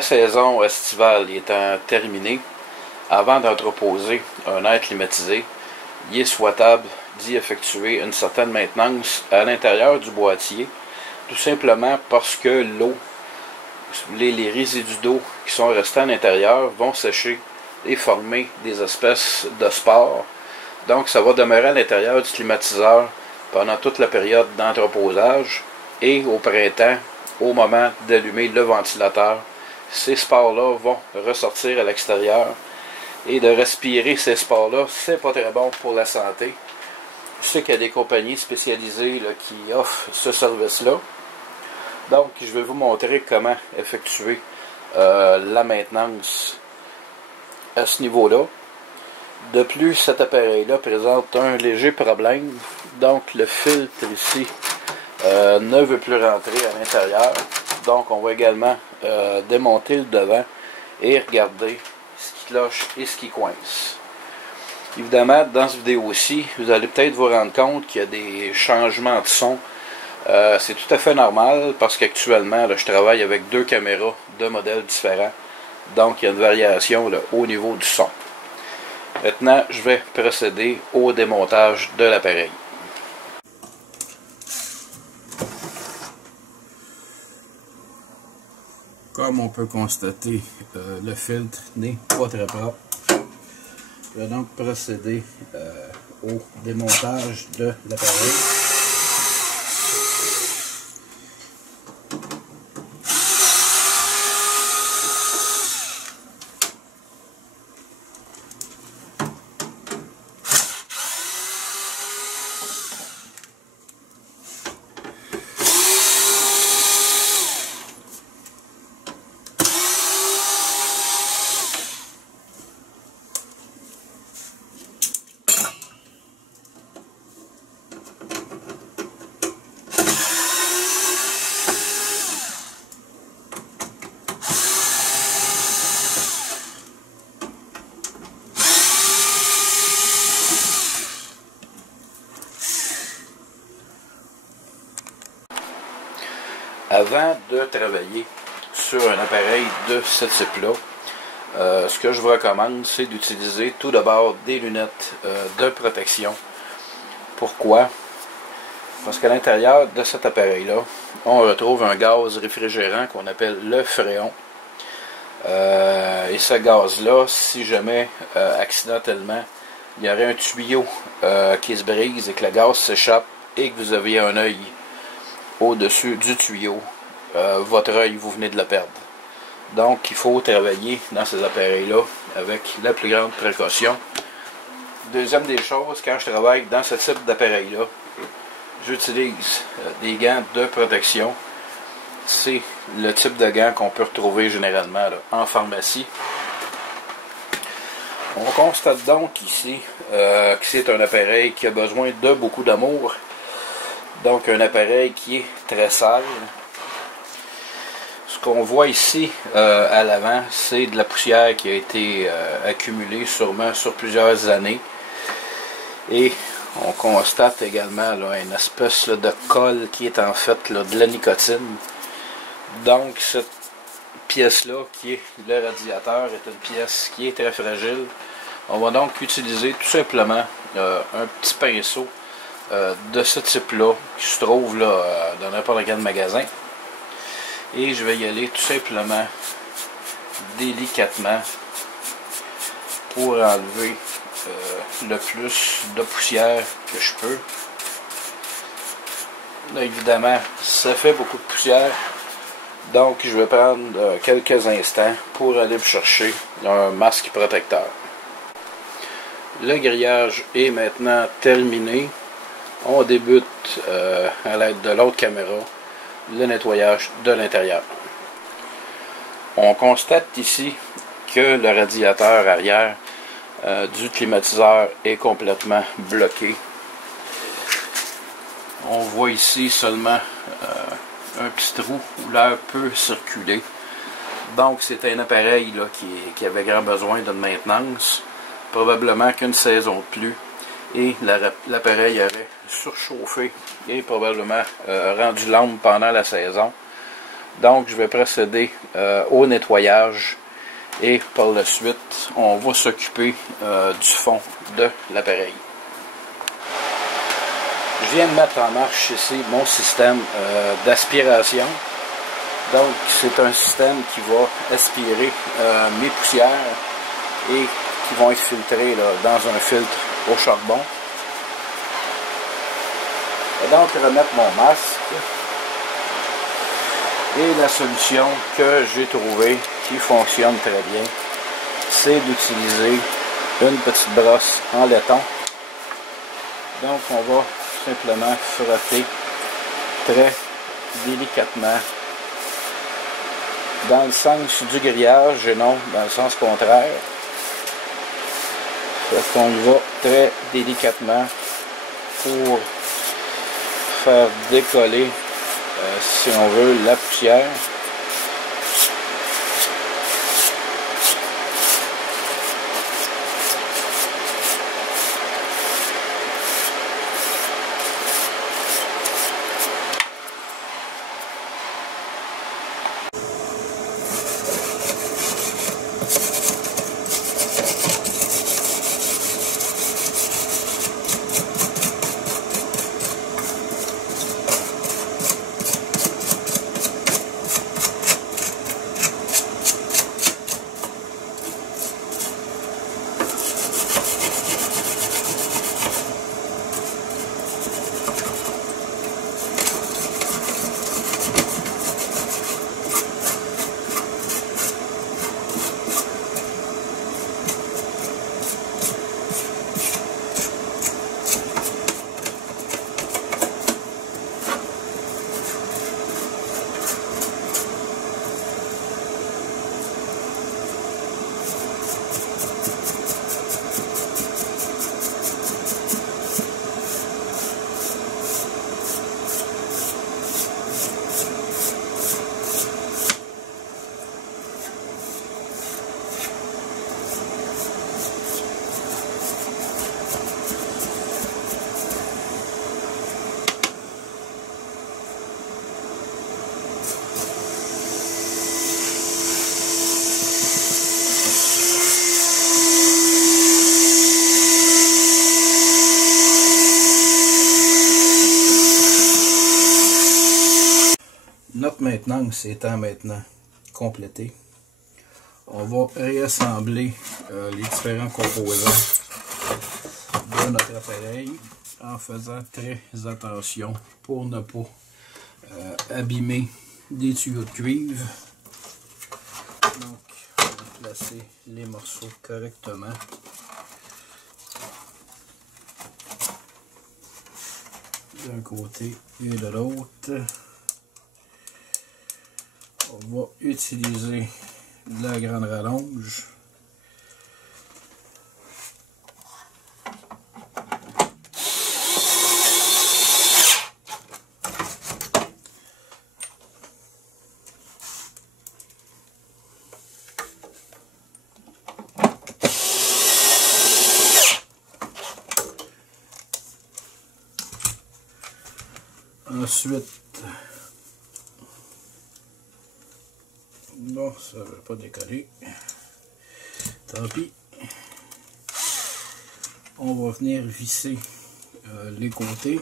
La saison estivale étant terminée, avant d'entreposer un air climatisé, il est souhaitable d'y effectuer une certaine maintenance à l'intérieur du boîtier, tout simplement parce que l'eau, les résidus d'eau qui sont restés à l'intérieur vont sécher et former des espèces de spores. Donc ça va demeurer à l'intérieur du climatiseur pendant toute la période d'entreposage, et au printemps, au moment d'allumer le ventilateur, ces spores-là vont ressortir à l'extérieur, et de respirer ces spores-là, c'est pas très bon pour la santé. Je sais qu'il y a des compagnies spécialisées là, qui offrent ce service-là. Donc, je vais vous montrer comment effectuer la maintenance à ce niveau-là. De plus, cet appareil-là présente un léger problème. Donc, le filtre ici ne veut plus rentrer à l'intérieur. Donc, on va également démonter le devant et regarder ce qui cloche et ce qui coince. Évidemment, dans cette vidéo-ci, vous allez peut-être vous rendre compte qu'il y a des changements de son. C'est tout à fait normal parce qu'actuellement, je travaille avec deux caméras de modèles différents. Donc, il y a une variation là, au niveau du son. Maintenant, je vais procéder au démontage de l'appareil. Comme on peut constater, le filtre n'est pas très propre. Je vais donc procéder au démontage de l'appareil. Avant de travailler sur un appareil de ce type-là, ce que je vous recommande, c'est d'utiliser tout d'abord des lunettes de protection. Pourquoi? Parce qu'à l'intérieur de cet appareil-là, on retrouve un gaz réfrigérant qu'on appelle le fréon. Et ce gaz-là, si jamais accidentellement, il y aurait un tuyau qui se brise et que le gaz s'échappe et que vous aviez un œil au-dessus du tuyau, votre œil, vous venez de le perdre. Donc, il faut travailler dans ces appareils-là avec la plus grande précaution. Deuxième des choses, quand je travaille dans ce type d'appareil-là, j'utilise des gants de protection. C'est le type de gants qu'on peut retrouver généralement là, en pharmacie. On constate donc ici que c'est un appareil qui a besoin de beaucoup d'amour. Donc un appareil qui est très sale. Ce qu'on voit ici à l'avant, c'est de la poussière qui a été accumulée sûrement sur plusieurs années. Et on constate également là, une espèce là, de colle qui est en fait là, de la nicotine. Donc cette pièce-là, qui est le radiateur, est une pièce qui est très fragile. On va donc utiliser tout simplement un petit pinceau de ce type-là, qui se trouve là, dans n'importe quel magasin. Et je vais y aller tout simplement délicatement pour enlever le plus de poussière que je peux. Là, évidemment, ça fait beaucoup de poussière. Donc, je vais prendre quelques instants pour aller me chercher un masque protecteur. Le grillage est maintenant terminé. On débute à l'aide de l'autre caméra le nettoyage de l'intérieur. On constate ici que le radiateur arrière du climatiseur est complètement bloqué. On voit ici seulement un petit trou où l'air peut circuler. Donc c'est un appareil là, qui avait grand besoin d'une maintenance, probablement qu'une saison de plus, et l'appareil aurait surchauffé et probablement rendu l'âme pendant la saison. Donc je vais procéder au nettoyage et par la suite on va s'occuper du fond de l'appareil. Je viens de mettre en marche ici mon système d'aspiration. Donc c'est un système qui va aspirer mes poussières et qui vont être filtrées là, dans un filtre au charbon. Je vais donc remettre mon masque. Et la solution que j'ai trouvée qui fonctionne très bien, c'est d'utiliser une petite brosse en laiton. Donc on va simplement frotter très délicatement dans le sens du grillage et non dans le sens contraire. Fait qu'on y va très délicatement pour faire décoller, si on veut, la poussière. Notre maintenance étant maintenant complétée, on va réassembler les différents composants de notre appareil en faisant très attention pour ne pas abîmer des tuyaux de cuivre. Donc, on va placer les morceaux correctement. D'un côté et de l'autre. On va utiliser de la grande rallonge. Ensuite, bon, ça ne veut pas décoller. Tant pis. On va venir visser les côtés.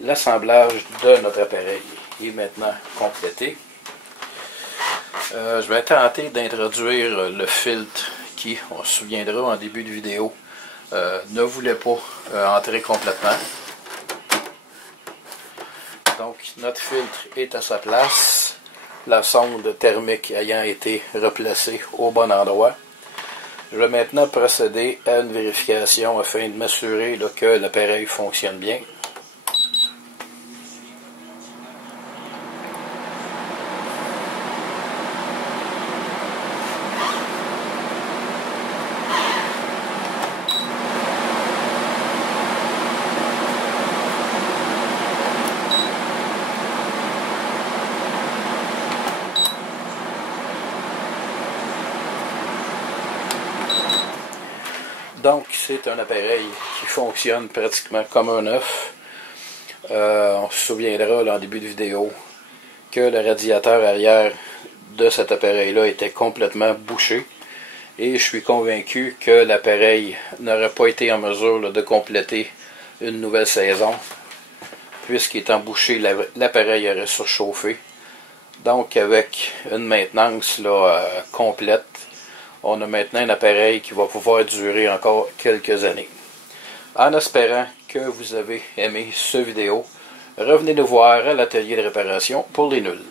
L'assemblage de notre appareil est maintenant complété. Je vais tenter d'introduire le filtre qui, on se souviendra en début de vidéo, ne voulait pas entrer complètement. Donc notre filtre est à sa place, la sonde thermique ayant été replacée au bon endroit. Je vais maintenant procéder à une vérification afin de m'assurer que l'appareil fonctionne bien. Donc, c'est un appareil qui fonctionne pratiquement comme un œuf. On se souviendra là, en début de vidéo que le radiateur arrière de cet appareil-là était complètement bouché. Et je suis convaincu que l'appareil n'aurait pas été en mesure là, de compléter une nouvelle saison. Puisqu'étant bouché, l'appareil aurait surchauffé. Donc, avec une maintenance là, complète, on a maintenant un appareil qui va pouvoir durer encore quelques années. En espérant que vous avez aimé cette vidéo, revenez nous voir à l'atelier de réparation pour les nuls.